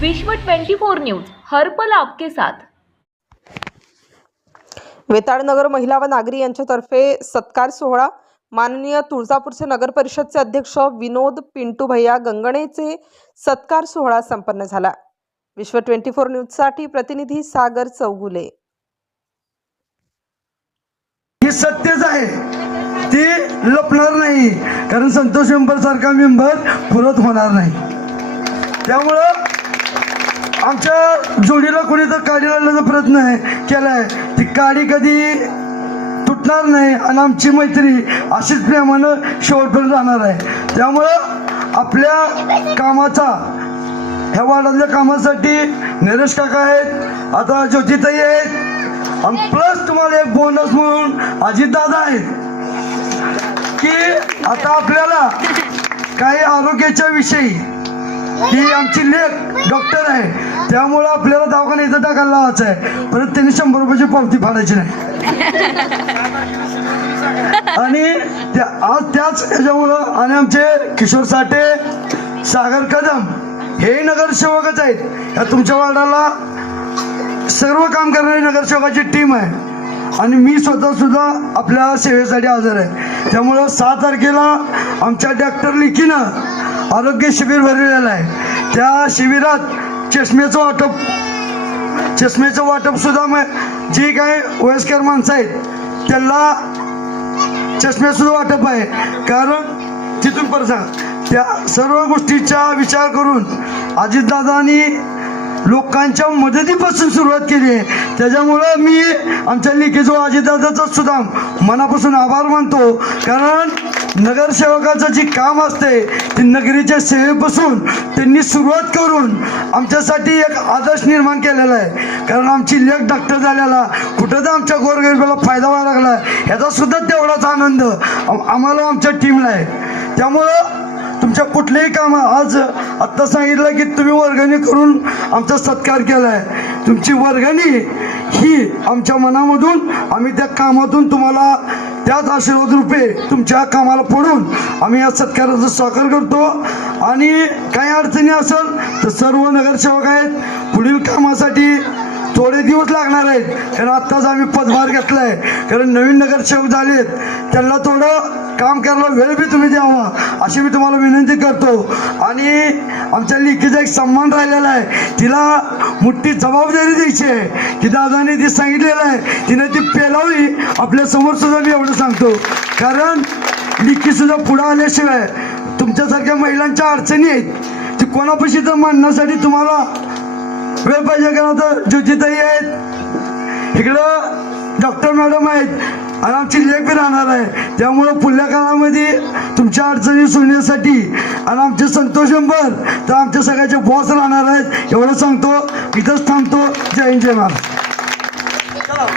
विश्व 24 न्यूज हर पल आपके साथ. वेताळनगर महिला व नागरी यांच्यातर्फे सत्कार सोहळा. माननीय तुळजापूरचे नगर परिषदचे अध्यक्ष विनोद पिंटू भैया गंगणेचे सत्कार सोहळा संपन्न झाला. विश्व ट्वेंटी फोर न्यूजसाठी प्रतिनिधी सागर चौगुले. ही सत्यच आहे. ती लपणार नाही. कारण संतोष मेंबर सारखा मेंबर पुरत होणार नाही. त्यामुळं आमच्या जोडीला कोणी तर काडी लावण्याचा प्रयत्न आहे केलाय. ती काडी कधी तुटणार नाही आणि आमची मैत्री अशीच प्रेमानं शेवटपर्यंत राहणार आहे. त्यामुळं आपल्या कामाचा ह्या वार्डातल्या कामासाठी नरेश काका आहेत आता ज्योतिताई आहेत आणि प्लस तुम्हाला एक बोनस म्हणून अजितदादा आहेत. की आता आपल्याला काही आरोग्याच्या विषयी ही आमची लेख डॉक्टर आहे. त्यामुळं आपल्याला दवाखाना इथं टाकायला लावायचं आहे. परत त्यांनी शंभर रुपयाची पावती फाडायची नाही. आणि त्या आज त्याच याच्यामुळं आणि आमचे किशोर साठे सागर कदम हे नगरसेवकच आहेत. या तुमच्या वार्डाला सर्व काम करणारी नगरसेवकाची टीम आहे. आणि मी स्वतः सुद्धा आपल्या सेवेसाठी हजर आहे. त्यामुळं सहा तारखेला आमच्या डॉक्टर लिखीनं आरोग्य शिबिर भरलेलं आहे. त्या शिबिरात चष्म्याचं वाटप चष्म्याचं वाटप सुद्धा मग जी काही वयस्कर माणसं आहेत त्यांना चष्मे सुद्धा वाटप आहे. कारण तिथून परत त्या सर्व गोष्टीचा विचार करून अजितदादांनी लोकांच्या मदतीपासून सुरुवात केली आहे. त्याच्यामुळं मी आमच्या लिखीजो अजितदादाचा सुद्धा मनापासून आभार मानतो. कारण नगरसेवकाचं जी काम असते ते नगरीच्या सेवेपासून त्यांनी सुरुवात करून आमच्यासाठी एक आदर्श निर्माण केलेला आहे. कारण आमची लेख डॉक्टर झालेला कुठं तर आमच्या गोरगरिबाला फायदा व्हायला लागला. ह्याचा सुद्धा तेवढाच आनंद आम्हाला आमच्या टीमला आहे. त्यामुळं तुमच्या कुठलेही काम आज आत्ता सांगितलं की तुम्ही वर्गणी करून आमचा सत्कार केला आहे तुमची वर्गणी ही आमच्या मनामधून आम्ही त्या कामातून तुम्हाला त्याच आशीर्वाद रूपे तुमच्या कामाला पडून आम्ही या सत्काराचा स्वागत करतो. आणि काही अडचणी असेल तर सर्व नगरसेवक आहेत. पुढील कामासाठी थोडे दिवस लागणार आहेत. कारण आत्ताच आम्ही पदभार घेतलाय. कारण नवीन नगरसेवक झालेत. त्यांना थोडं काम करायला वेळ बी तुम्ही द्यावा अशी मी तुम्हाला विनंती करतो. आणि आमच्या लेखीचा एक सन्मान राहिलेला आहे. तिला मोठी जबाबदारी द्यायची आहे. की दादाने ती सांगितलेलं आहे तिने ती पेलावी आपल्यासमोर सुद्धा मी एवढं सांगतो. कारण लिखी सुद्धा पुढं आल्याशिवाय तुमच्यासारख्या महिलांच्या अडचणी आहेत. ती कोणापाशी तर मांडण्यासाठी तुम्हाला वेळ पाहिजे का तर ज्योतिताई आहेत. इकडं डॉक्टर मॅडम आहेत. आणि आमची लेख राहणार आहे. त्यामुळं पुढल्या काळामध्ये तुमच्या अडचणी सोडण्यासाठी आणि आमचे संतोष अंबर तर आमच्या सगळ्याचे बॉस राहणार आहेत. एवढं सांगतो. इथंच थांबतो. जय हिंद जय महाराज